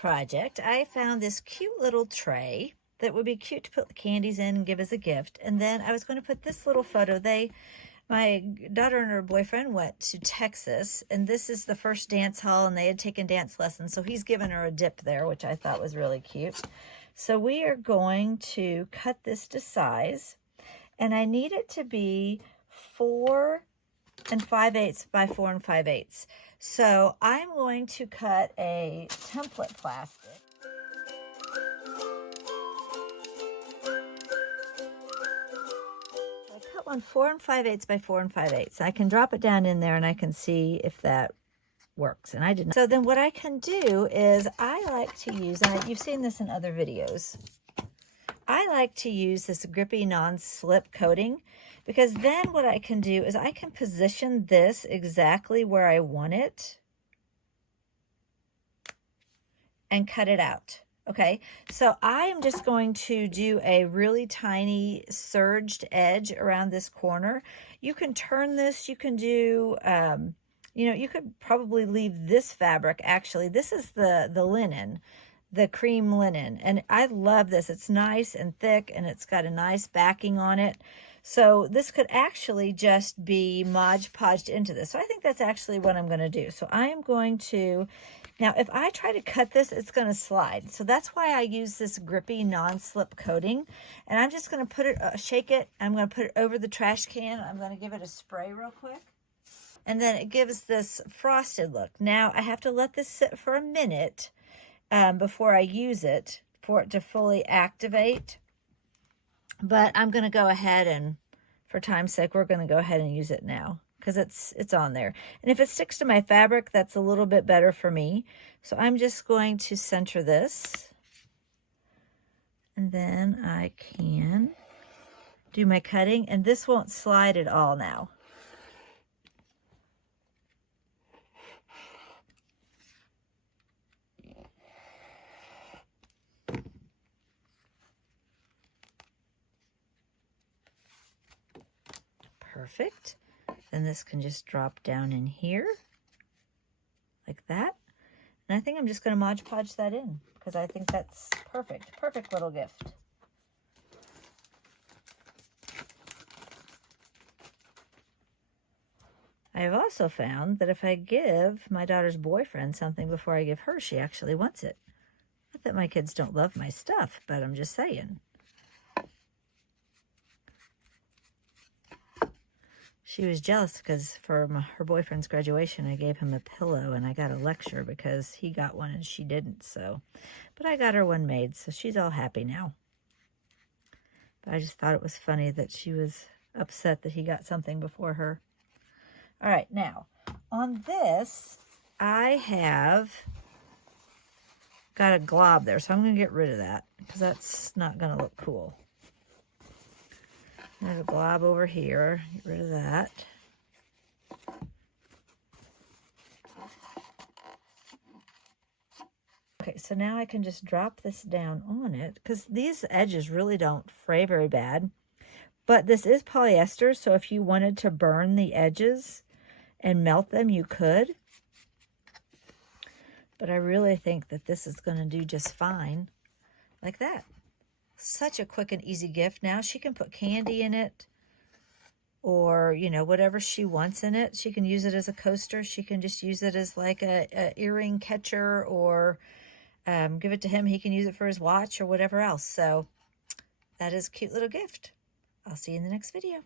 project, I found this cute little tray that would be cute to put the candies in and give as a gift. And then I was going to put this little photo. My daughter and her boyfriend went to Texas, and this is the first dance hall, and they had taken dance lessons. So he's given her a dip there, which I thought was really cute. So we are going to cut this to size, and I need it to be 4 5/8 by 4 5/8. So I'm going to cut a template plastic. I cut one 4 5/8 by 4 5/8. I can drop it down in there and I can see if that works, and I didn't. So then what I can do is I like to use, and you've seen this in other videos, I like to use this grippy non-slip coating, because then what I can do is I can position this exactly where I want it and cut it out. Okay, so I am just going to do a really tiny surged edge around this corner. You can turn this, you can do, you could probably leave this fabric. Actually, this is the linen, the cream linen, and I love this. It's nice and thick, and it's got a nice backing on it. So this could actually just be Mod Podged into this. So I think that's actually what I'm going to do. So I am going to, now if I try to cut this, it's going to slide. So that's why I use this grippy non-slip coating. And I'm just going to put it, shake it. I'm going to put it over the trash can. I'm going to give it a spray real quick. And then it gives this frosted look. Now I have to let this sit for a minute before I use it for it to fully activate. But I'm going to go ahead and, for time's sake, we're going to go ahead and use it now because it's on there. And if it sticks to my fabric, that's a little bit better for me. So I'm just going to center this. And then I can do my cutting. And this won't slide at all now. Perfect. Then this can just drop down in here like that. And I think I'm just going to Mod Podge that in because I think that's perfect. Perfect little gift. I have also found that if I give my daughter's boyfriend something before I give her, she actually wants it. Not that my kids don't love my stuff, but I'm just saying. She was jealous because for her boyfriend's graduation, I gave him a pillow and I got a lecture because he got one and she didn't. So, but I got her one made, so she's all happy now. But I just thought it was funny that she was upset that he got something before her. All right, now on this, I have got a glob there, so I'm going to get rid of that because that's not going to look cool. There's a glob over here. Get rid of that. Okay, so now I can just drop this down on it because these edges really don't fray very bad. But this is polyester, so if you wanted to burn the edges and melt them, you could. But I really think that this is going to do just fine like that. Such a quick and easy gift. Now she can put candy in it or, whatever she wants in it. She can use it as a coaster. She can just use it as like a earring catcher or give it to him. He can use it for his watch or whatever else. So that is a cute little gift. I'll see you in the next video.